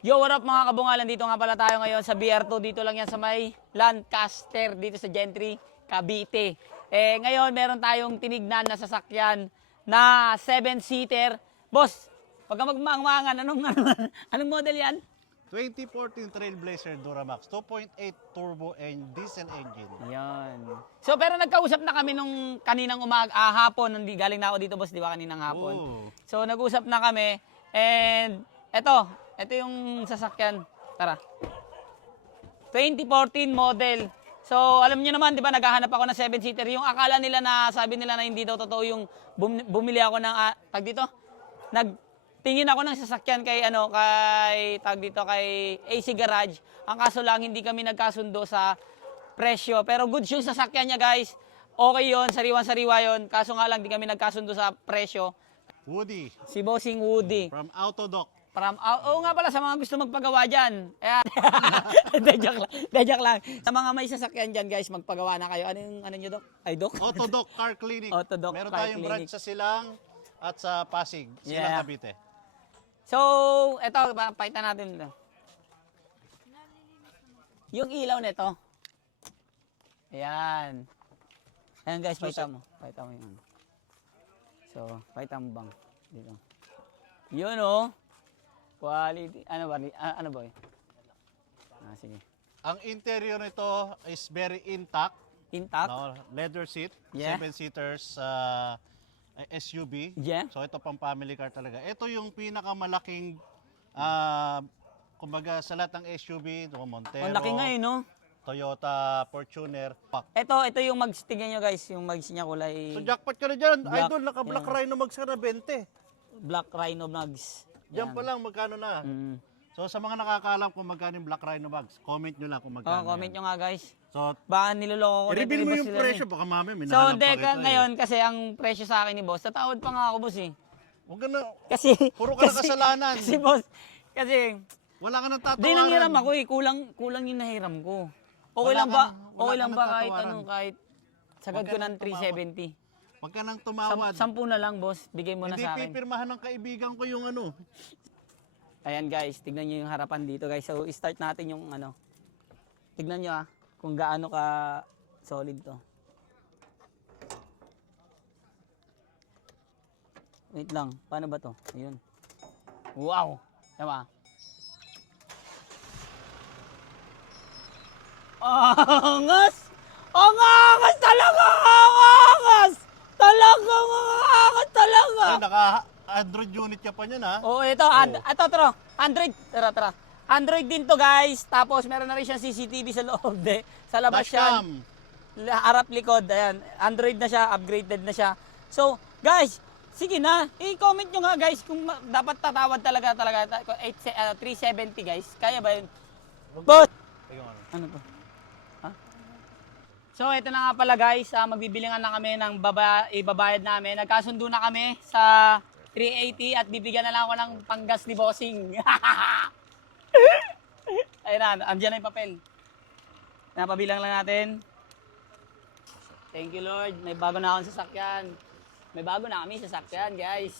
Yo, what up mga kabungalan? Dito nga pala tayo ngayon sa BR2. Dito lang yan sa may Lancaster, dito sa Gentry, Cavite. Ngayon, meron tayong tinignan na sasakyan na 7-seater. Boss, wag ka magmaangmangan. Anong model yan? 2014 Trailblazer Duramax 2.8 turbo and diesel engine. Yan. So, pero nagkausap na kami nung kaninang hapon. Galing na ako dito, boss, di ba, kaninang hapon. Oh. So, nag-usap na kami. And, ito yung sasakyan. Tara. 2014 model. So, alam niyo naman, di ba, naghahanap ako ng 7-seater. Yung akala nila na, sabi nila na hindi daw totoo yung bumili ako ng, nagtingin ako ng sasakyan kay, kay AC Garage. Ang kaso lang, hindi kami nagkasundo sa presyo. Pero good yung sasakyan niya, guys. Okay yun, sariwan-sariwa yun. Kaso nga lang, hindi kami nagkasundo sa presyo. Woody. Si Bossing Woody. From Autodoc. Oo nga pala, sa mga gusto magpagawa dyan. Ayan. Joke lang. Sa mga may sasakyan dyan, guys, magpagawa na kayo. Ano nyo, Dok? Ay, Dok? Autodoc Car Clinic. Autodoc Meron Car tayong Clinic. branch sa Silang at sa Pasig. Silang Yeah. Cavite. So, eto, pakita natin. Yung ilaw nito. Ayan. Ayan, guys, pakita mo. Pakita mo yun. So, pakita mo bang. Dito. Yun, oh. Quality. Ano ba yun? Sige. Ang interior nito is very intact. Intact? No? Leather seat. Yeah. 7-seaters SUV. Yeah. So ito pang family car talaga. Ito yung pinakamalaking kumbaga sa lahat ng SUV, Montero, Ang laki nga eh, no? Toyota Fortuner. Ito yung mags. Tingnan nyo, guys. Yung mags niya kulay So jackpot ka na dyan. Black, Idol, naka-black yeah. Rhino mags ka na 20. Black Rhino mags. Diyan pa lang, magkano na? Mm. So sa mga nakakaalam kung magkano yung Black Rhino bags, comment nyo lang kung magkano. Comment yan. nyo nga, guys. So, Baka niloloko ko. i-reveal mo boss yung sila presyo, eh. baka mami, may So, nahanap hindi, pa kita ngayon, kasi ang presyo sa akin ni boss, tatawad pa nga ako, boss eh. Huwag ka na, Kasi, puro ka na kasalanan. Kasi, boss, kasi, Wala ka nang tatawaran. di nanghiram ako eh, kulang yung nahiram ko. Okay Wala lang ba? ka- wala Okay ka lang nang ba kahit tatawaran. kahit sagad Wag ko ka ng nang tumawad. 370? Huwag ka nang tumawad. 10 na lang, boss. Bigay mo na Hindi sa akin. pipirmahan ng kaibigan ko yung ano. Ayan guys, tignan nyo yung harapan dito guys. So start natin yung tignan nyo kung gaano ka solid to. Wait lang, paano ba to? Ayun. Wow! Tama. Angas! Angas talaga! Angas! Talagang angas talaga! Ay, naka-Android unit ka pa niyan ha. Oo, ito. Ito. Android. Tara. Android din to guys. Tapos meron na rin siyang CCTV sa loob. Sa labas siya. Dashcam. Harap likod. Ayan. Android na siya. Upgraded na siya. So, guys. Sige na. I-comment nyo nga guys kung dapat tatawad talaga. 370 guys. Kaya ba yun? But, ano to? Ha? So, ito na nga pala guys. Magbibili nga na kami ng ibabayad namin. Nagkasundo na kami sa 380 at bibigyan na lang ako ng panggas ni Bossing. Ayun na, andyan na yung papel. Napabilang lang natin. Thank you Lord. May bago na akong sasakyan. May bago na kami sasakyan guys.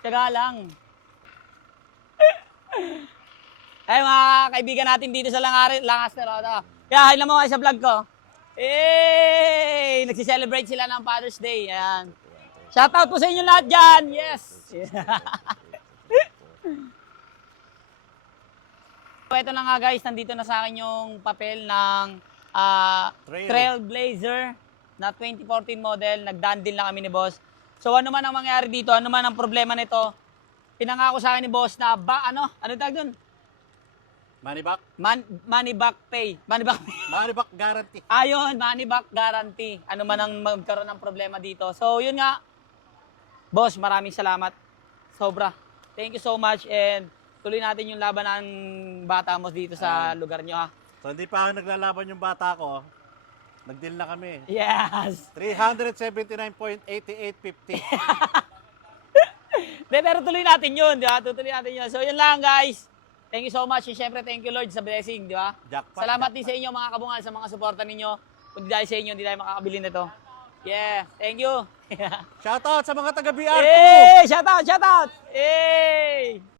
Tiyaga lang. Ay mga kaibigan natin dito sa Lancaster. Kaya hi naman kayo sa vlog ko. Hey! Nagsi-celebrate sila ng Father's Day. Ayan. Shoutout po sa inyo lahat dyan. Yes! So, ito na nga guys. Nandito na sa akin yung papel ng Trailblazer na 2014 model. Nagdaan din lang kami ni boss. So ano man ang mangyari dito, ano man ang problema nito, pinangako sa akin ni boss na ano tawag dun? Money back? Money back pay. Money back pay. Money back guarantee. Ayun, money back guarantee. Ano man ang magkaroon ng problema dito. So, yun nga. Boss, maraming salamat. Sobra. Thank you so much and tuloy natin yung laban ng bata mo dito sa lugar nyo ha. So hindi pa ako naglalaban yung bata ko. Nag-deal na kami. Yes! 379.8850. Pero tuloy natin yun, di ba? Tutuloy natin yun. So, yun lang guys. Thank you so much. And syempre, thank you Lord sa blessing, di ba? Jackpot, Salamat din sa inyo mga kabungal, sa mga suporta ninyo. Kung di dahil sa inyo, hindi tayo makakabili nito. Yeah, thank you. Shoutout sa mga taga BR2! Hey! Shout out! Hey!